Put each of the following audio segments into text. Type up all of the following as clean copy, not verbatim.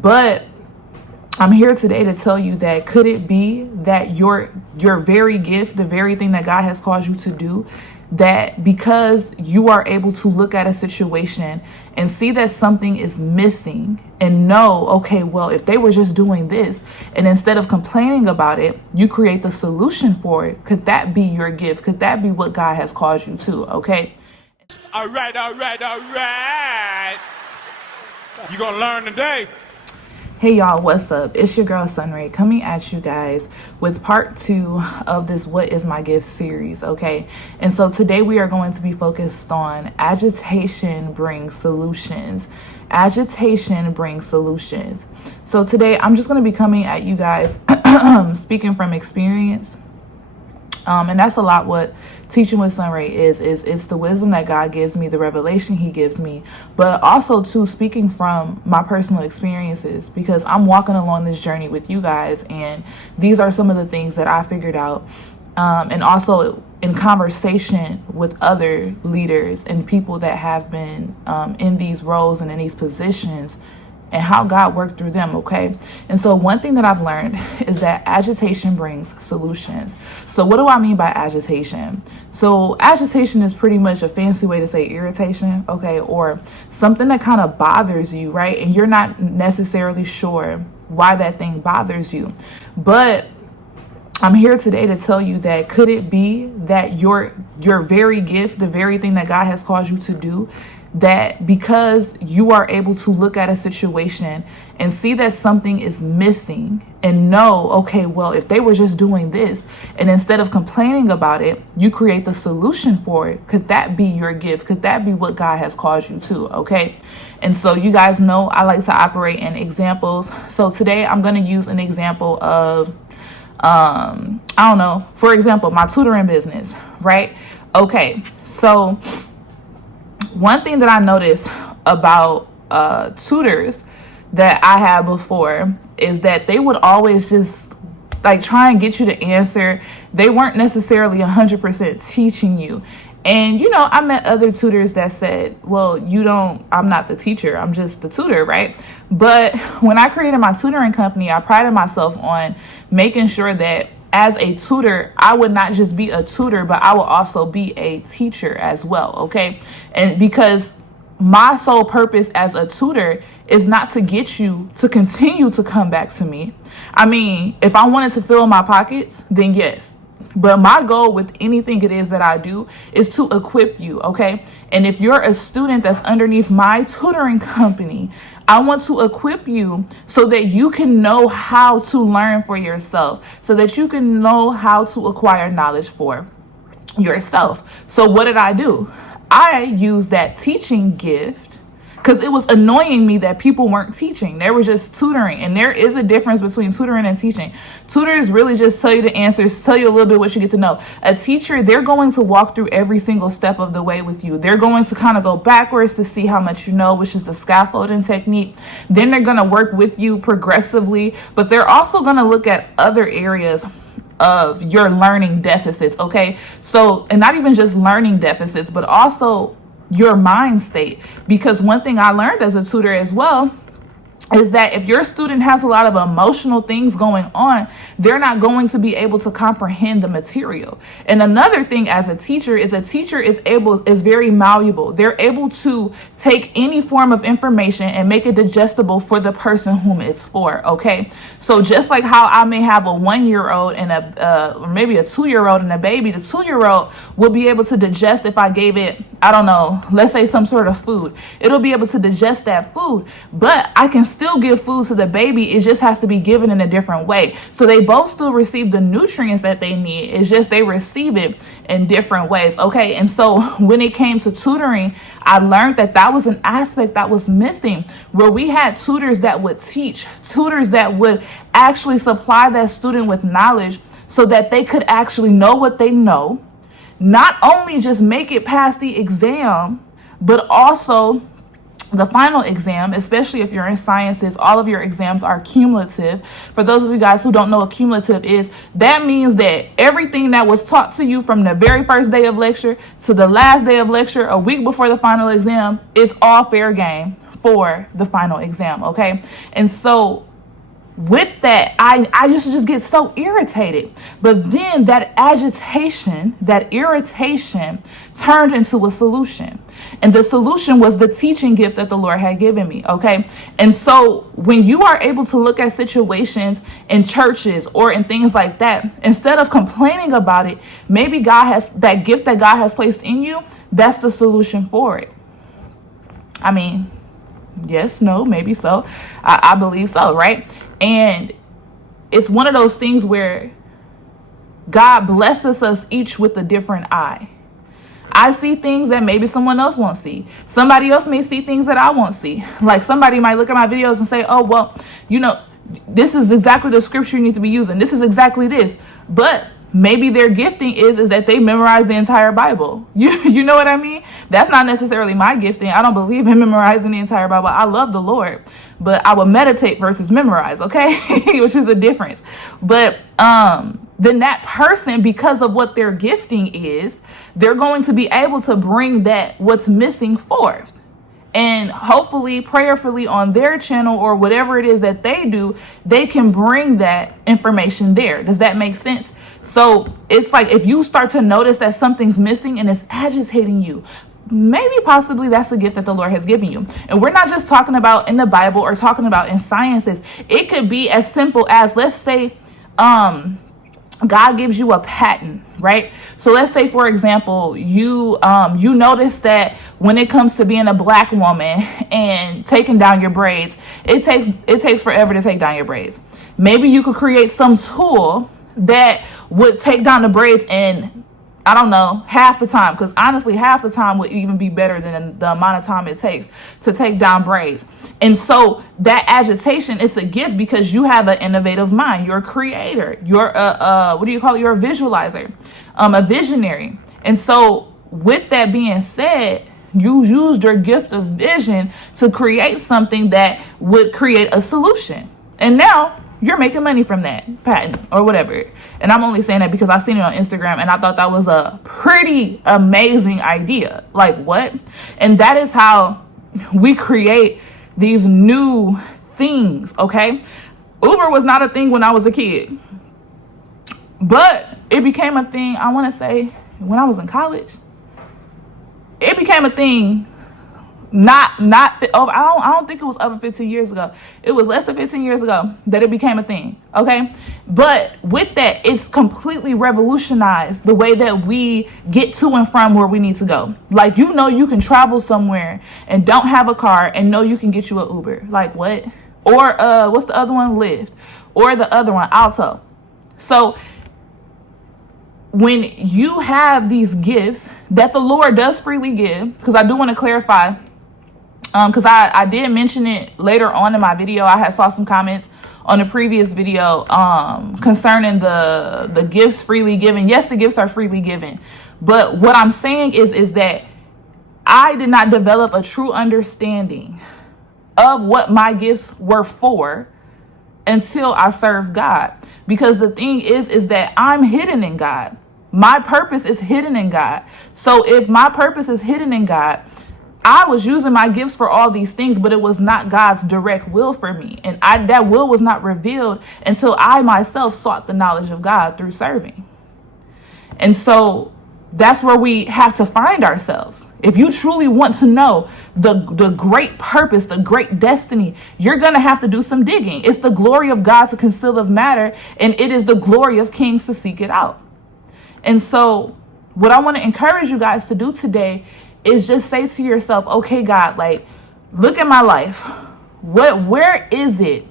But I'm here today to tell you that could it be that your very gift, the very thing that God has called you to do, that because you are able to look at a situation and see that something is missing and know, okay, well, if they were just doing this, and instead of complaining about it, you create the solution for it. Could that be your gift? Could that be what God has called you to? Okay. All right. You're going to learn today. Hey y'all, what's up? It's your girl SunRay coming at you guys with part 2 of this What Is My Gift series, okay? And so today we are going to be focused on agitation brings solutions. Agitation brings solutions. So today I'm just going to be coming at you guys speaking from experience. And that's a lot what teaching with SunRay is it's the wisdom that God gives me, the revelation he gives me, but also too speaking from my personal experiences, because I'm walking along this journey with you guys, and these are some of the things that I figured out, and also in conversation with other leaders and people that have been in these roles and in these positions, and how God worked through them, okay? And so one thing that I've learned is that agitation brings solutions. So what do I mean by agitation? So agitation is pretty much a fancy way to say irritation, okay? Or something that kind of bothers you, right? And you're not necessarily sure why that thing bothers you. But I'm here today to tell you that could it be that your very gift, the very thing that God has called you to do, that because you are able to look at a situation and see that something is missing and know, okay, well, if they were just doing this, and instead of complaining about it, you create the solution for it. Could that be your gift? Could that be what God has called you to? Okay. And so you guys know I like to operate in examples. So today I'm going to use an example of, I don't know, for example, my tutoring business, right? Okay. So one thing that I noticed about tutors that I had before is that they would always just like try and get you to answer. They weren't necessarily 100% teaching you. And, you know, I met other tutors that said, well, I'm not the teacher, I'm just the tutor, right? But when I created my tutoring company, I prided myself on making sure that as a tutor, I would not just be a tutor, but I will also be a teacher as well, okay? And because my sole purpose as a tutor is not to get you to continue to come back to me. I mean, if I wanted to fill my pockets, then yes. But my goal with anything it is that I do is to equip you, okay? And if you're a student that's underneath my tutoring company, I want to equip you so that you can know how to learn for yourself, so that you can know how to acquire knowledge for yourself. So what did I do? I used that teaching gift because it was annoying me that people weren't teaching. They were just tutoring. And there is a difference between tutoring and teaching. Tutors really just tell you the answers, tell you a little bit what you get to know. A teacher, they're going to walk through every single step of the way with you. They're going to kind of go backwards to see how much you know, which is the scaffolding technique. Then they're going to work with you progressively, but they're also going to look at other areas of your learning deficits, okay? So, and not even just learning deficits, but also your mind state. Because one thing I learned as a tutor as well is that if your student has a lot of emotional things going on, they're not going to be able to comprehend the material. And another thing as a teacher is very malleable. They're able to take any form of information and make it digestible for the person whom it's for, okay? So just like how I may have a 1-year-old and or maybe a 2-year-old and a baby, the 2-year-old will be able to digest if I gave it, I don't know, let's say some sort of food. It'll be able to digest that food, but I can still give food to the baby. It just has to be given in a different way. So they both still receive the nutrients that they need. It's just they receive it in different ways. Okay. And so when it came to tutoring, I learned that was an aspect that was missing, where we had tutors that would teach, tutors that would actually supply that student with knowledge so that they could actually know what they know, not only just make it past the exam, but also the final exam. Especially if you're in sciences, all of your exams are cumulative. For those of you guys who don't know what cumulative is, that means that everything that was taught to you from the very first day of lecture to the last day of lecture, a week before the final exam, is all fair game for the final exam, okay? And so with that, I used to just get so irritated. But then that agitation, that irritation turned into a solution. And the solution was the teaching gift that the Lord had given me, okay? And so when you are able to look at situations in churches or in things like that, instead of complaining about it, maybe God has that gift that God has placed in you, that's the solution for it. I mean, yes, no, maybe so. I believe so, right? And it's one of those things where God blesses us each with a different eye. I see things that maybe someone else won't see. Somebody else may see things that I won't see. Like somebody might look at my videos and say, oh, well, this is exactly the scripture you need to be using. This is exactly this. But maybe their gifting is that they memorize the entire Bible. You know what I mean? That's not necessarily my gifting. I don't believe in memorizing the entire Bible. I love the Lord, but I will meditate versus memorize, okay? Which is a difference. But then that person, because of what their gifting is, they're going to be able to bring that what's missing forth. And hopefully, prayerfully on their channel or whatever it is that they do, they can bring that information there. Does that make sense? So it's like if you start to notice that something's missing and it's agitating you, maybe possibly that's the gift that the Lord has given you. And we're not just talking about in the Bible or talking about in sciences. It could be as simple as, let's say, God gives you a patent, right? So let's say, for example, you notice that when it comes to being a black woman and taking down your braids, it takes forever to take down your braids. Maybe you could create some tool that would take down the braids in, I don't know, half the time. Because honestly, half the time would even be better than the amount of time it takes to take down braids. And so that agitation, it's a gift because you have an innovative mind. You're a creator. You're You're a visualizer, a visionary. And so with that being said, you used your gift of vision to create something that would create a solution. And now you're making money from that patent or whatever. And I'm only saying that because I seen it on Instagram and I thought that was a pretty amazing idea. Like what? And that is how we create these new things, okay? Uber was not a thing when I was a kid, but it became a thing, I want to say, when I was in college. It became a thing. I don't think it was over 15 years ago. It was less than 15 years ago that it became a thing. Okay. But with that, it's completely revolutionized the way that we get to and from where we need to go. Like, you can travel somewhere and don't have a car and know you can get you an Uber. Like what? Or what's the other one? Lyft. Or the other one, Alto. So when you have these gifts that the Lord does freely give, because I do want to clarify, because I did mention it later on in my video. I had saw some comments on the previous video concerning the gifts freely given. Yes, the gifts are freely given. But what I'm saying is that I did not develop a true understanding of what my gifts were for until I served God. Because the thing is that I'm hidden in God. My purpose is hidden in God. So if my purpose is hidden in God, I was using my gifts for all these things, but it was not God's direct will for me. And that will was not revealed until I myself sought the knowledge of God through serving. And so that's where we have to find ourselves. If you truly want to know the great purpose, the great destiny, you're going to have to do some digging. It's the glory of God to conceal the matter, and it is the glory of kings to seek it out. And so what I want to encourage you guys to do today is just say to yourself, okay, God, like, look at my life. Where is it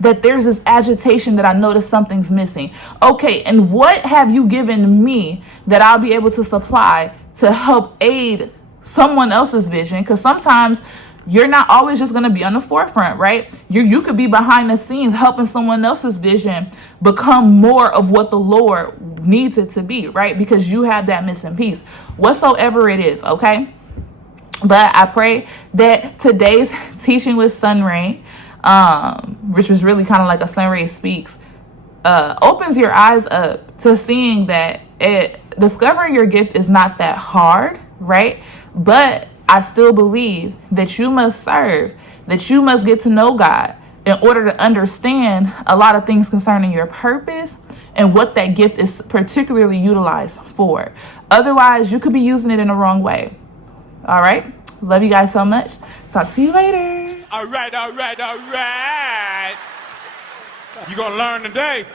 that there's this agitation that I notice something's missing? Okay, and what have you given me that I'll be able to supply to help aid someone else's vision? Because sometimes you're not always just going to be on the forefront, right? You could be behind the scenes helping someone else's vision become more of what the Lord needs it to be, right? Because you have that missing piece, whatsoever it is, okay? But I pray that today's teaching with SunRay, which was really kind of like a SunRay Speaks, opens your eyes up to seeing that discovering your gift is not that hard, right? But I still believe that you must serve, that you must get to know God in order to understand a lot of things concerning your purpose and what that gift is particularly utilized for. Otherwise, you could be using it in the wrong way. All right. Love you guys so much. Talk to you later. All right. You gonna learn today.